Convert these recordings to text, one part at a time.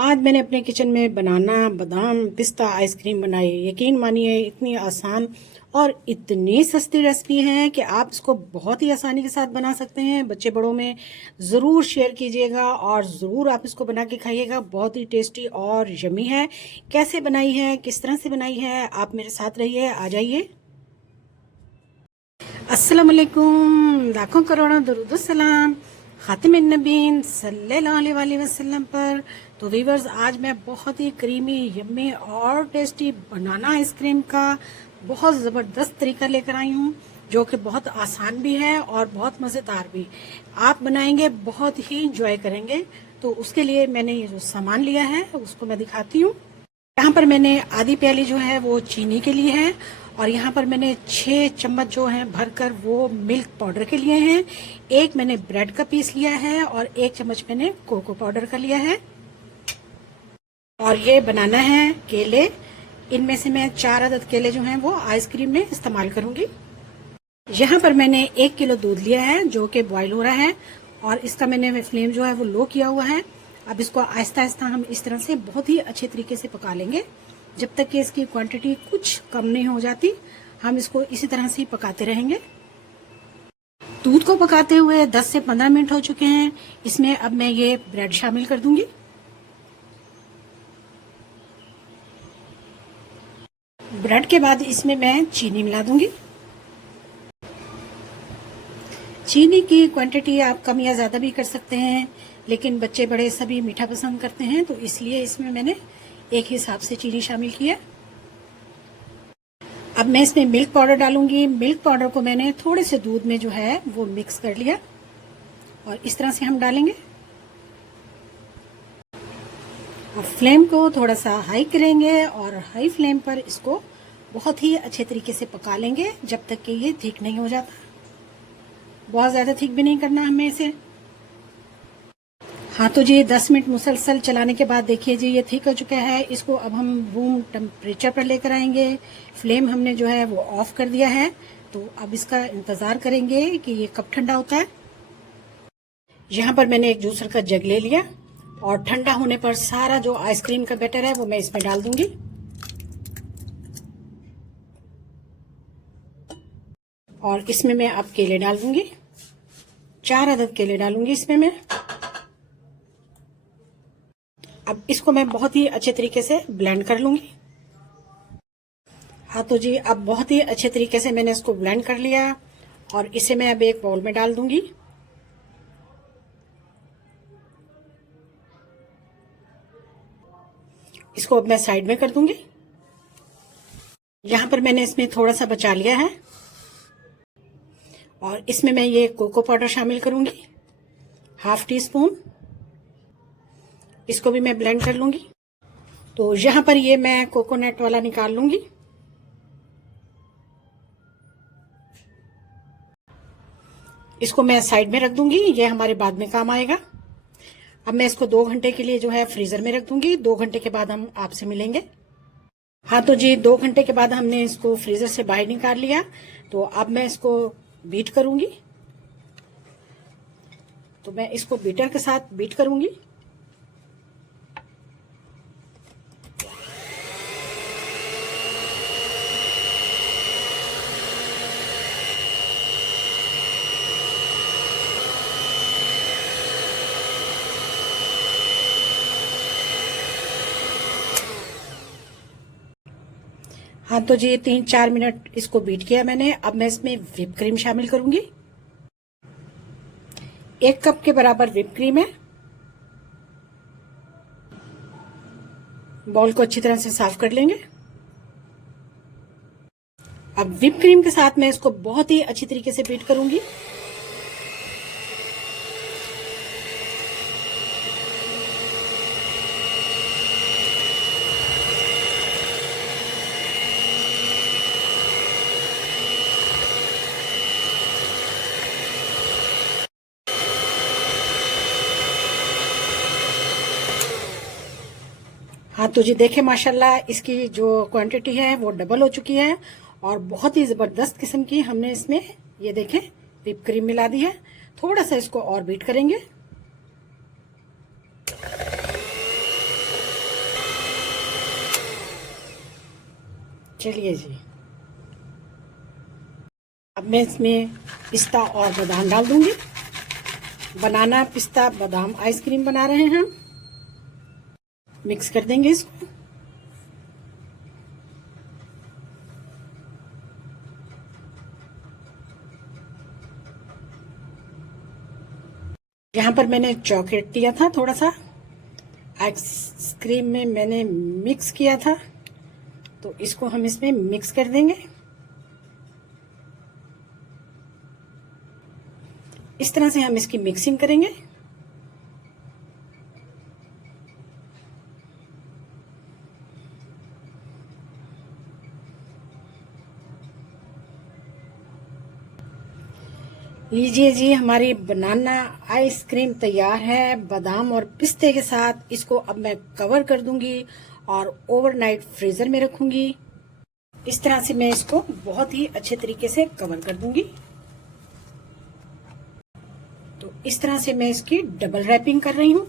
आज मैंने अपने किचन में बनाना बादाम पिस्ता आइसक्रीम बनाई। यकीन मानिए इतनी आसान और इतनी सस्ती रेसिपी है कि आप इसको बहुत ही आसानी के साथ बना सकते हैं। बच्चे बड़ों में ज़रूर शेयर कीजिएगा और ज़रूर आप इसको बना के खाइएगा। बहुत ही टेस्टी और यमी है। कैसे बनाई है, किस तरह से बनाई है, आप मेरे साथ रहिए। आ जाइए। अस्सलाम वालेकुम, लाखों करोड़ों दरूद सलाम खातिमुन नबीन सल्लल्लाहु अलैहि वसल्लम पर। तो वीवर्स, आज मैं बहुत ही क्रीमी यम्मी और टेस्टी बनाना आइसक्रीम का बहुत ज़बरदस्त तरीका लेकर आई हूँ, जो कि बहुत आसान भी है और बहुत मज़ेदार भी। आप बनाएंगे बहुत ही इंजॉय करेंगे। तो उसके लिए मैंने ये जो सामान लिया है उसको मैं दिखाती हूँ। यहाँ पर मैंने आधी प्याली जो है वो चीनी के लिए है, और यहाँ पर मैंने 6 चम्मच जो है भरकर वो मिल्क पाउडर के लिए हैं। एक मैंने ब्रेड का पीस लिया है और 1 चम्मच मैंने कोको पाउडर का लिया है। और ये बनाना है केले। इनमें से मैं 4 अदद केले जो हैं वो आइसक्रीम में इस्तेमाल करूंगी। यहाँ पर मैंने 1 किलो दूध लिया है जो कि बॉईल हो रहा है, और इसका मैंने फ्लेम जो है वो लो किया हुआ है। अब इसको आहिस्ता आहिस्ता हम इस तरह से बहुत ही अच्छे तरीके से पका लेंगे जब तक कि इसकी क्वांटिटी कुछ कम नहीं हो जाती। हम इसको इसी तरह से ही पकाते रहेंगे। दूध को पकाते हुए 10 से 15 मिनट हो चुके हैं। इसमें अब मैं ये ब्रेड शामिल कर दूंगी। ब्रेड के बाद इसमें मैं चीनी मिला दूंगी। चीनी की क्वांटिटी आप कम या ज़्यादा भी कर सकते हैं, लेकिन बच्चे बड़े सभी मीठा पसंद करते हैं, तो इसलिए इसमें मैंने एक हिसाब से चीनी शामिल किया। अब मैं इसमें मिल्क पाउडर डालूंगी। मिल्क पाउडर को मैंने थोड़े से दूध में जो है वो मिक्स कर लिया, और इस तरह से हम डालेंगे। और फ्लेम को थोड़ा सा हाई करेंगे और हाई फ्लेम पर इसको बहुत ही अच्छे तरीके से पका लेंगे जब तक कि ये थिक नहीं हो जाता। बहुत ज़्यादा थिक भी नहीं करना हमें इसे। हाँ तो जी 10 मिनट मुसलसल चलाने के बाद देखिए जी ये ठीक हो चुका है। इसको अब हम रूम टेम्परेचर पर लेकर आएंगे। फ्लेम हमने जो है वो ऑफ कर दिया है, तो अब इसका इंतज़ार करेंगे कि ये कब ठंडा होता है। यहाँ पर मैंने एक जूसर का जग ले लिया, और ठंडा होने पर सारा जो आइसक्रीम का बैटर है वो मैं इसमें डाल दूंगी। और इसमें मैं अब केले डाल दूंगी। 4 अदद केले डालूंगी इसमें मैं। अब इसको मैं बहुत ही अच्छे तरीके से ब्लेंड कर लूंगी। हाँ तो जी अब बहुत ही अच्छे तरीके से मैंने इसको ब्लेंड कर लिया, और इसे मैं अब एक बाउल में डाल दूंगी। इसको अब मैं साइड में कर दूंगी। यहाँ पर मैंने इसमें थोड़ा सा बचा लिया है, और इसमें मैं ये कोको पाउडर शामिल करूंगी, 1/2 टीस्पून। इसको भी मैं ब्लेंड कर लूंगी। तो यहाँ पर ये मैं कोकोनट वाला निकाल लूंगी। इसको मैं साइड में रख दूंगी, ये हमारे बाद में काम आएगा। अब मैं इसको 2 घंटे के लिए जो है फ्रीजर में रख दूंगी। 2 घंटे के बाद हम आपसे मिलेंगे। हाँ तो जी 2 घंटे के बाद हमने इसको फ्रीजर से बाहर निकाल लिया। तो अब मैं इसको बीट करूंगी। तो मैं इसको बीटर के साथ बीट करूंगी। हाँ तो जी 3-4 मिनट इसको बीट किया मैंने। अब मैं इसमें व्हिप क्रीम शामिल करूंगी। 1 कप के बराबर व्हिप क्रीम है। बाउल को अच्छी तरह से साफ कर लेंगे। अब व्हिप क्रीम के साथ मैं इसको बहुत ही अच्छी तरीके से बीट करूंगी। हाँ तो जी देखें माशाल्लाह इसकी जो क्वांटिटी है वो डबल हो चुकी है, और बहुत ही ज़बरदस्त किस्म की हमने इसमें ये देखें व्हिप क्रीम मिला दी है। थोड़ा सा इसको और बीट करेंगे। चलिए जी, अब मैं इसमें पिस्ता और बादाम डाल दूंगी। बनाना पिस्ता बादाम आइसक्रीम बना रहे हैं हम। मिक्स कर देंगे इसको। यहाँ पर मैंने चॉकलेट लिया था, थोड़ा सा आइसक्रीम में मैंने मिक्स किया था, तो इसको हम इसमें मिक्स कर देंगे। इस तरह से हम इसकी मिक्सिंग करेंगे। लीजिए जी, हमारी बनाना आइसक्रीम तैयार है बादाम और पिस्ते के साथ। इसको अब मैं कवर कर दूंगी और ओवरनाइट फ्रीजर में रखूंगी। इस तरह से मैं इसको बहुत ही अच्छे तरीके से कवर कर दूंगी। तो इस तरह से मैं इसकी डबल रैपिंग कर रही हूँ।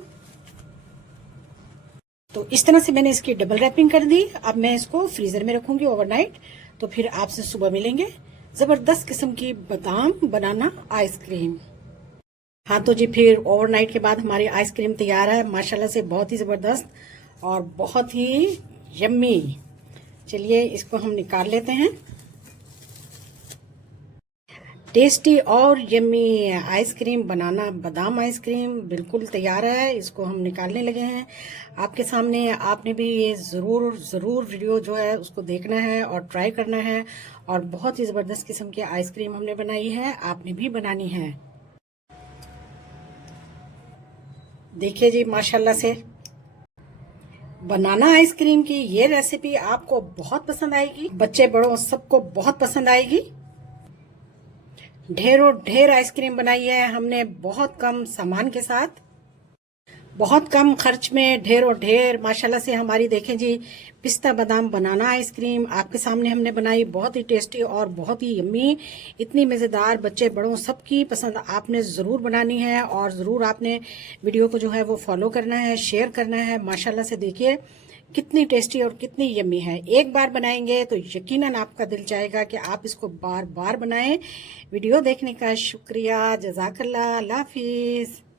तो इस तरह से मैंने इसकी डबल रैपिंग कर दी। अब मैं इसको फ्रीजर में रखूंगी ओवरनाइट। तो फिर आपसे सुबह मिलेंगे। जबरदस्त किस्म की बादाम बनाना आइसक्रीम। हाँ तो जी, फिर ओवरनाइट के बाद हमारी आइसक्रीम तैयार है माशाल्लाह से, बहुत ही जबरदस्त और बहुत ही यम्मी। चलिए इसको हम निकाल लेते हैं। टेस्टी और यम्मी आइसक्रीम बनाना बादाम आइसक्रीम बिल्कुल तैयार है। इसको हम निकालने लगे हैं आपके सामने। आपने भी ये ज़रूर वीडियो जो है उसको देखना है और ट्राई करना है। और बहुत ही ज़बरदस्त किस्म की आइसक्रीम हमने बनाई है, आपने भी बनानी है। देखिए जी, माशाल्लाह से बनाना आइसक्रीम की ये रेसिपी आपको बहुत पसंद आएगी। बच्चे बड़ों सबको बहुत पसंद आएगी। ढेरों ढेर आइसक्रीम बनाई है हमने बहुत कम सामान के साथ, बहुत कम खर्च में ढेरों ढेर। माशाल्लाह से हमारी देखें जी, पिस्ता बादाम बनाना आइसक्रीम आपके सामने हमने बनाई, बहुत ही टेस्टी और बहुत ही यम्मी, इतनी मज़ेदार। बच्चे बड़ों सबकी पसंद आपने ज़रूर बनानी है और ज़रूर आपने वीडियो को जो है वो फॉलो करना है, शेयर करना है। माशाल्लाह से देखिए कितनी टेस्टी और कितनी यम्मी है। एक बार बनाएंगे तो यकीनन आपका दिल चाहेगा कि आप इसको बार बार बनाएं। वीडियो देखने का शुक्रिया। जज़ाकल्लाह। अल्लाह हाफिज़।